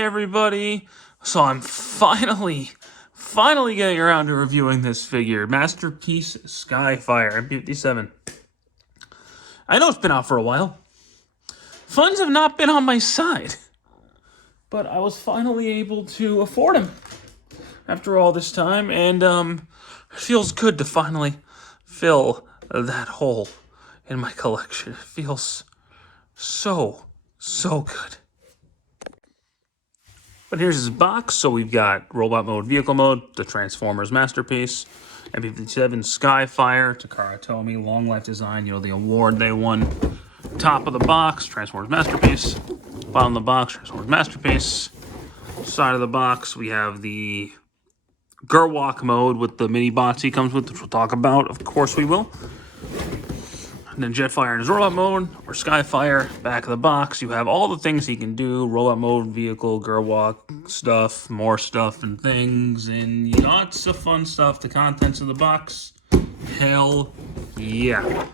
Hey everybody! So I'm finally getting around to reviewing this figure. Masterpiece Skyfire, MP-57. I know it's been out for a while. Funds have not been on my side. But I was finally able to afford him after all this time, and it feels good to finally fill that hole in my collection. It feels so good. But here's his box. So we've got Robot Mode, Vehicle Mode, the Transformers Masterpiece, MP-57 Skyfire, Takara Tomy, Long Life Design, you know, the award they won. Top of the box, Transformers Masterpiece. Bottom of the box, Transformers Masterpiece. Side of the box, we have the Gerwalk mode with the mini bots he comes with, which we'll talk about. Of course we will. And then Jetfire in his robot mode, or Skyfire. Back of the box, you have all the things he can do. Robot mode, vehicle, Gerwalk stuff, more stuff and things, and lots of fun stuff. The contents of the box, hell yeah.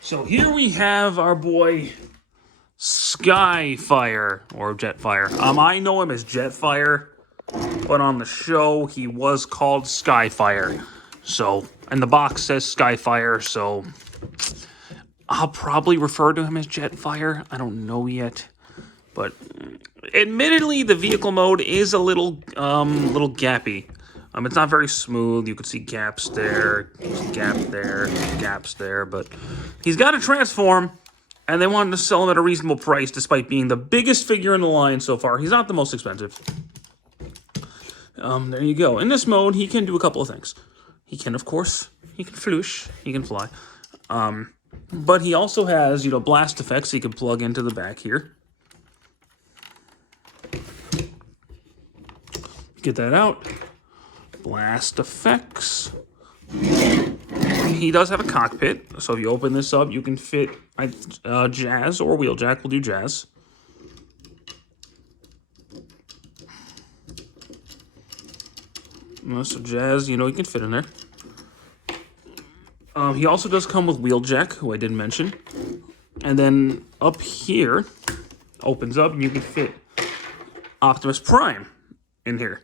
So here we have our boy Skyfire, or Jetfire. I know him as Jetfire, but on the show he was called Skyfire. So, and the box says Skyfire, so I'll probably refer to him as Jetfire. I don't know yet, but admittedly, the vehicle mode is a little gappy. It's not very smooth. You can see gaps there, gaps there, but he's got to transform, and they wanted to sell him at a reasonable price, despite being the biggest figure in the line so far. He's not the most expensive. There you go. In this mode, he can do a couple of things. He can, of course, he can floosh, he can fly. But he also has, blast effects he can plug into the back here. Get that out. Blast effects. He does have a cockpit, so if you open this up, you can fit Jazz or Wheeljack. We'll do Jazz. So Jazz, you can fit in there. He also does come with Wheeljack, who I didn't mention. And then up here, opens up, and you can fit Optimus Prime in here.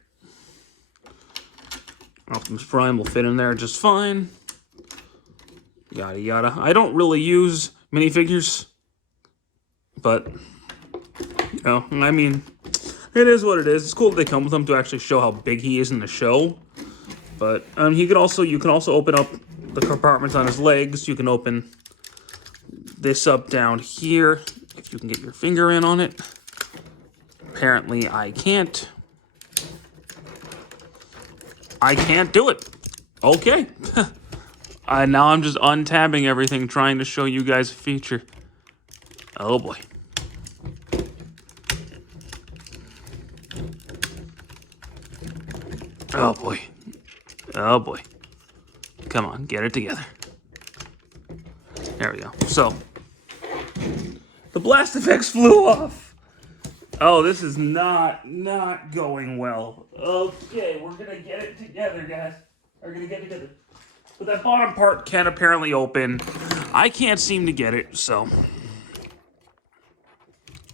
Optimus Prime will fit in there just fine. Yada, yada. I don't really use minifigures, but, I mean, it is what it is. It's cool that they come with them to actually show how big he is in the show. But you can also open up the compartments on his legs. You can open this up down here if you can get your finger in on it. Apparently I can't. I can't do it. Okay. Now I'm just untabbing everything, trying to show you guys a feature. Oh boy. Oh boy. Oh boy. Come on, get it together. There we go. So, the blast effects flew off. Oh, this is not going well. Okay, we're gonna get it together, guys. We're gonna get it together. But that bottom part can apparently open. I can't seem to get it, so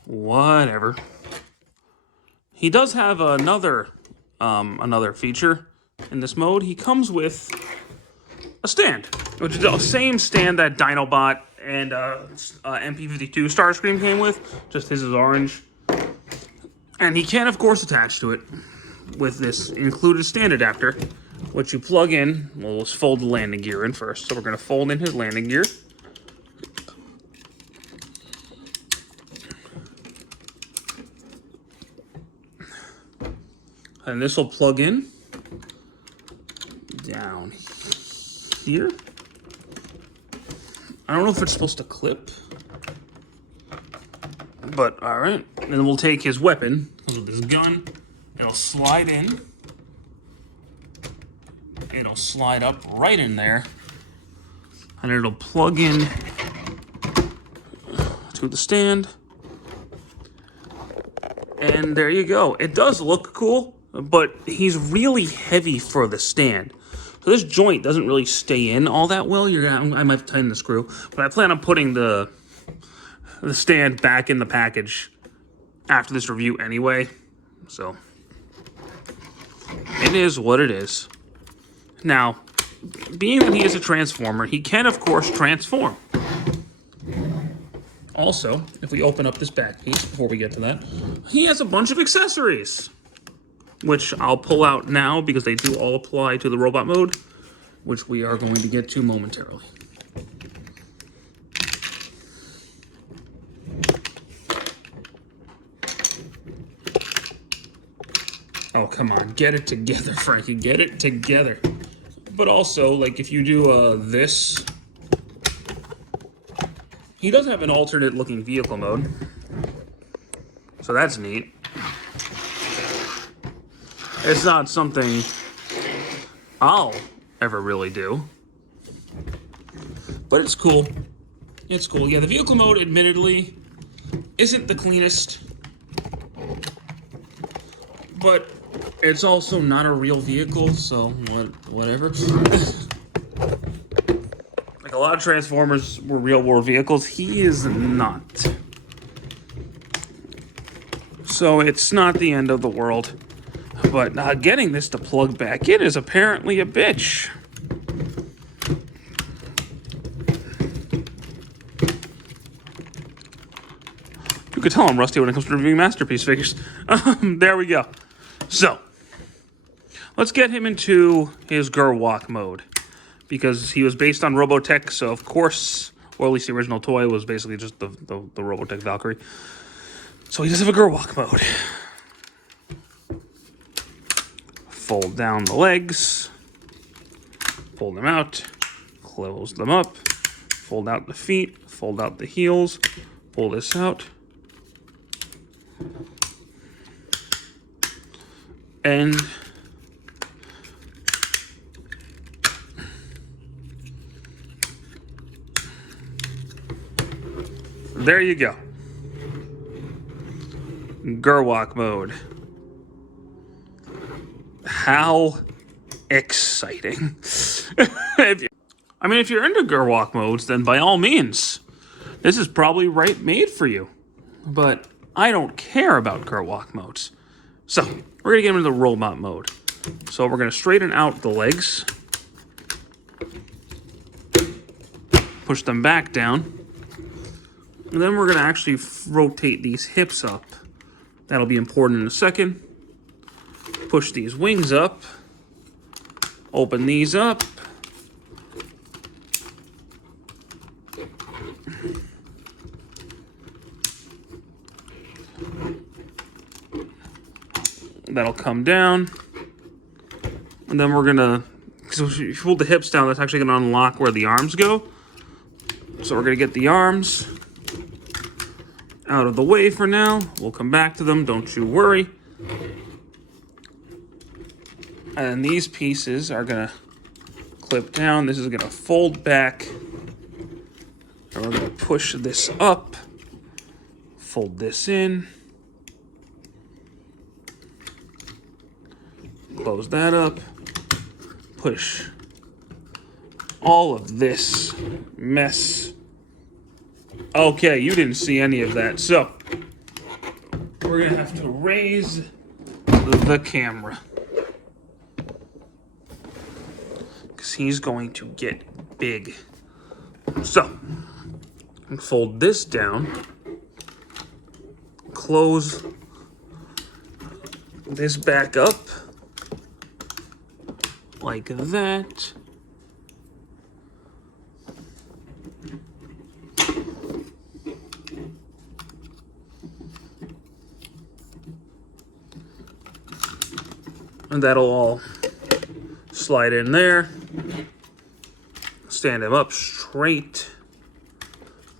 whatever. He does have another feature in this mode. He comes with a stand, which is the same stand that Dinobot and MP-52 Starscream came with, just his is orange. And he can, of course, attach to it with this included stand adapter, which you plug in. Well, let's fold the landing gear in first. So we're going to fold in his landing gear. And this will plug in down here. I don't know if it's supposed to clip, but all right. And then we'll take his weapon, with his gun. It'll slide in. It'll slide up right in there, and it'll plug in to the stand. And there you go. It does look cool, but he's really heavy for the stand. So this joint doesn't really stay in all that well. I might have to tighten the screw, but I plan on putting the stand back in the package after this review anyway. So it is what it is. Now, being that he is a transformer, he can, of course, transform. Also, if we open up this back piece before we get to that, he has a bunch of accessories, which I'll pull out now because they do all apply to the robot mode, which we are going to get to momentarily. Oh, come on. Get it together, Frankie. Get it together. But also, like, if you do this, he does have an alternate looking vehicle mode. So that's neat. It's not something I'll ever really do. But it's cool. It's cool. Yeah, the vehicle mode, admittedly, isn't the cleanest. But it's also not a real vehicle, so whatever. Like, a lot of Transformers were real world vehicles. He is not. So it's not the end of the world. But getting this to plug back in is apparently a bitch. You could tell I'm rusty when it comes to reviewing Masterpiece figures. There we go. So, let's get him into his Gerwalk mode. Because he was based on Robotech, so of course, or at least the original toy was basically just the Robotech Valkyrie. So he does have a Gerwalk mode. Fold down the legs. Pull them out. Close them up. Fold out the feet. Fold out the heels. Pull this out. And there you go. Gerwalk mode. How exciting. If you're into Gerwalk modes, then by all means, this is probably made for you. But I don't care about Gerwalk modes. So, we're going to get into the robot mode. So we're going to straighten out the legs. Push them back down. And then we're going to actually rotate these hips up. That'll be important in a second. Push these wings up. Open these up. That'll come down. And then we're gonna, so if you hold the hips down, that's actually gonna unlock where the arms go. So we're gonna get the arms out of the way for now. We'll come back to them, don't you worry. And these pieces are gonna clip down. This is gonna fold back. And we're gonna push this up. Fold this in. Close that up. Push all of this mess. Okay, you didn't see any of that. So, we're gonna have to raise the camera. Because he's going to get big. So, fold this down. Close this back up. Like that. And that'll all slide in there. Stand him up straight.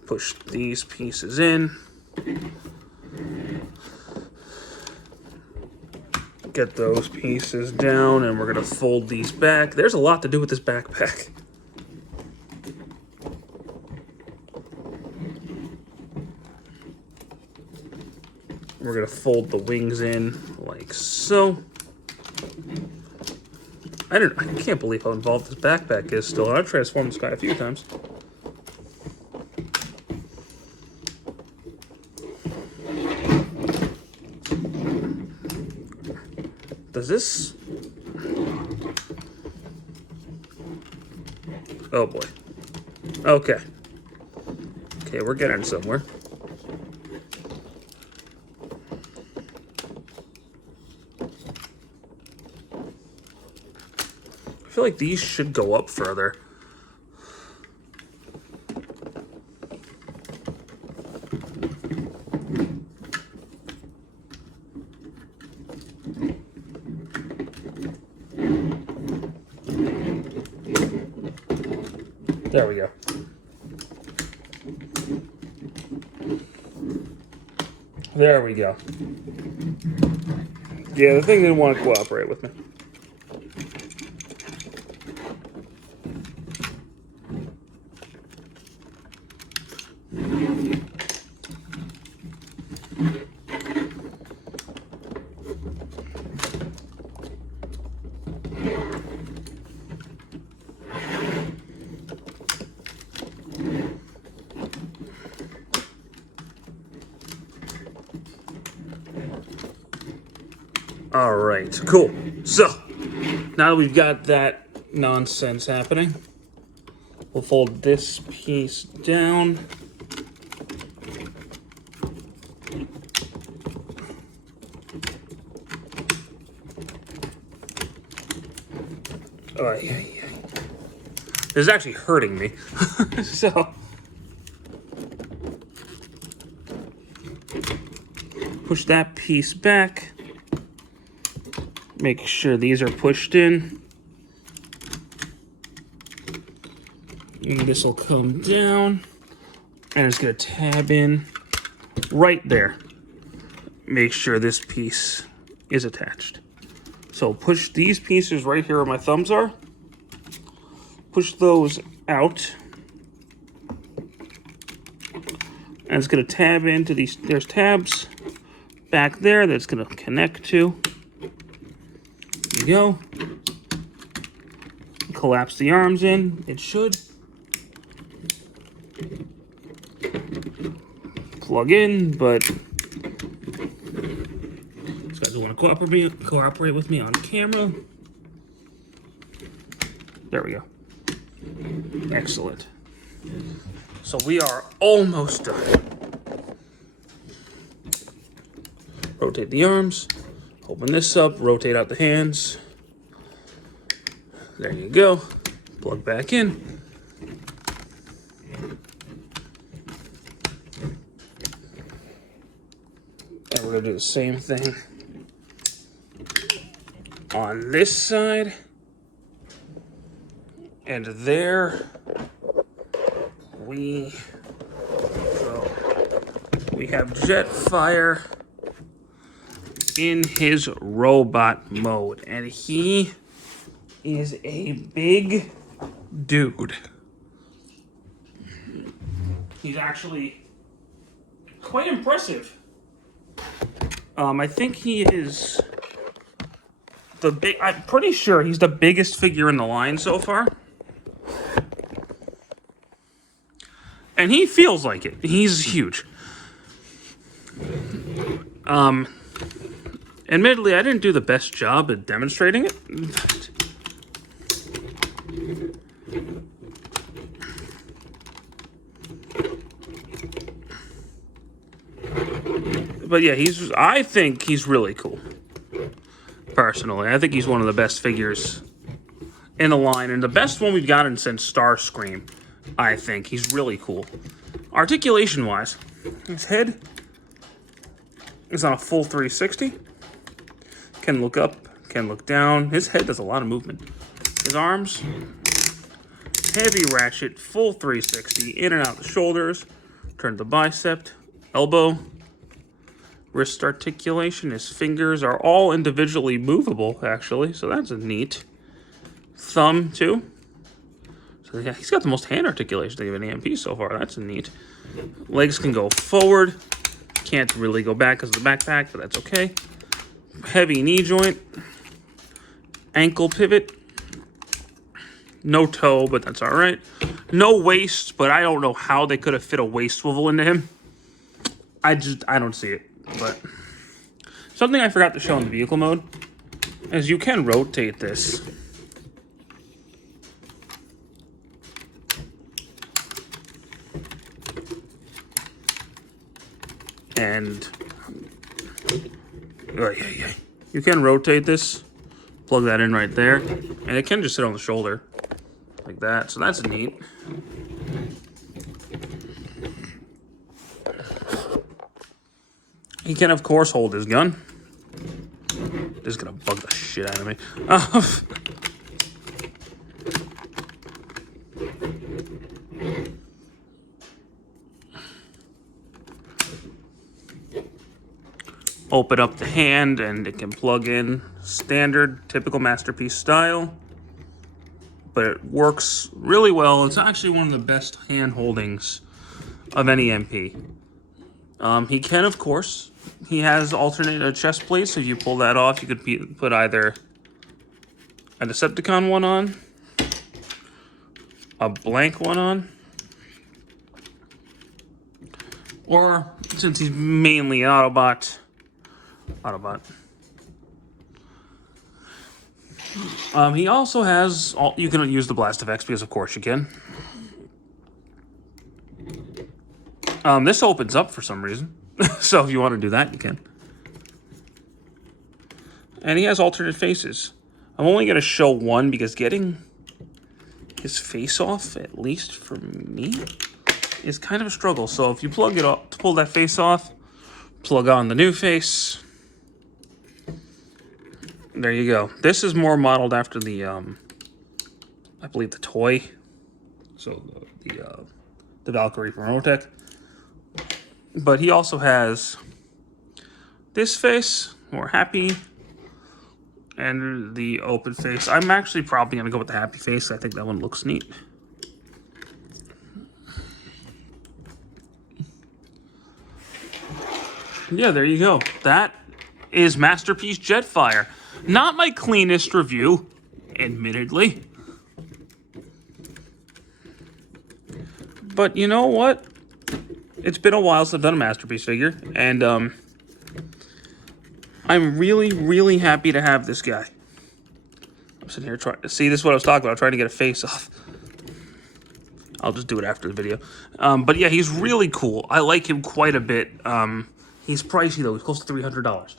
Push these pieces in. Get those pieces down, and we're gonna fold these back. There's a lot to do with this backpack. We're gonna fold the wings in like so. I can't believe how involved this backpack is still. I've transformed this guy a few times. Does this... Oh boy. Okay. Okay, we're getting somewhere. I feel like these should go up further. There we go. There we go. Yeah, the thing didn't want to cooperate with me. All right, cool. So, now that we've got that nonsense happening, we'll fold this piece down. Oh, yeah. This is actually hurting me. So, push that piece back. Make sure these are pushed in. And this will come down. And it's going to tab in right there. Make sure this piece is attached. So push these pieces right here where my thumbs are. Push those out. And it's going to tab into these. There's tabs back there that's going to connect to. There you go. Collapse the arms in. It should. Plug in, but these guys want to cooperate with me on camera. There we go. Excellent. So we are almost done. Rotate the arms. Open this up. Rotate out the hands. There you go. Plug back in. And we're going to do the same thing on this side. And there we go. We have Jetfire in his robot mode. And he is a big dude. He's actually quite impressive. I think he is I'm pretty sure he's the biggest figure in the line so far. And he feels like it. He's huge. Admittedly, I didn't do the best job at demonstrating it. But yeah, I think he's really cool. Personally, I think he's one of the best figures in the line, and the best one we've gotten since Starscream. I think he's really cool. Articulation-wise, his head is on a full 360. Can look up, can look down. His head does a lot of movement. His arms, heavy ratchet, full 360, in and out the shoulders. Turn the bicep, elbow. Wrist articulation, his fingers are all individually movable, actually, so that's neat. Thumb, too. So yeah, he's got the most hand articulation of an EMP so far. That's neat. Legs can go forward. Can't really go back because of the backpack, but that's okay. Heavy knee joint. Ankle pivot. No toe, but that's all right. No waist, but I don't know how they could have fit a waist swivel into him. I don't see it. But something I forgot to show in the vehicle mode is you can rotate this. And you can rotate this, plug that in right there, and it can just sit on the shoulder like that. So that's neat. He can, of course, hold his gun. This is gonna bug the shit out of me. Open up the hand and it can plug in standard, typical Masterpiece style. But it works really well. It's actually one of the best hand holdings of any MP. He can, of course, he has alternate chest plate, so if you pull that off, you could put either a Decepticon one on, a blank one on, or, since he's mainly an Autobot. He also has, you can use the Blast effects, because of course you can. This opens up for some reason, so if you want to do that, you can. And he has alternate faces. I'm only going to show one, because getting his face off, at least for me, is kind of a struggle. So if you plug it up to pull that face off, plug on the new face. There you go. This is more modeled after the, I believe, the toy. So the Valkyrie from Rotec. But he also has this face, more happy, and the open face. I'm actually probably going to go with the happy face. I think that one looks neat. Yeah, there you go. That is Masterpiece Jetfire. Not my cleanest review, admittedly. But you know what? It's been a while since I've done a Masterpiece figure, and I'm really, really happy to have this guy. I'm sitting here trying to see, this is what I was talking about, trying to get a face off. I'll just do it after the video. But yeah, he's really cool. I like him quite a bit. He's pricey though, he's close to $300.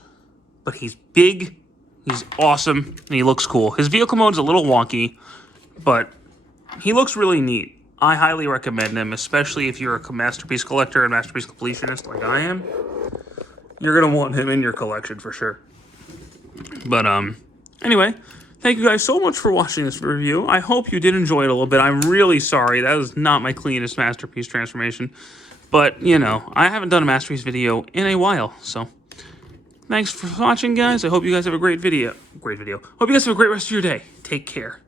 But he's big, he's awesome, and he looks cool. His vehicle mode's a little wonky, but he looks really neat. I highly recommend him, especially if you're a Masterpiece collector and Masterpiece completionist like I am. You're going to want him in your collection for sure. But, anyway, thank you guys so much for watching this review. I hope you did enjoy it a little bit. I'm really sorry. That was not my cleanest Masterpiece transformation. But, you know, I haven't done a Masterpiece video in a while, so thanks for watching, guys. I hope you guys have a great video. Hope you guys have a great rest of your day. Take care.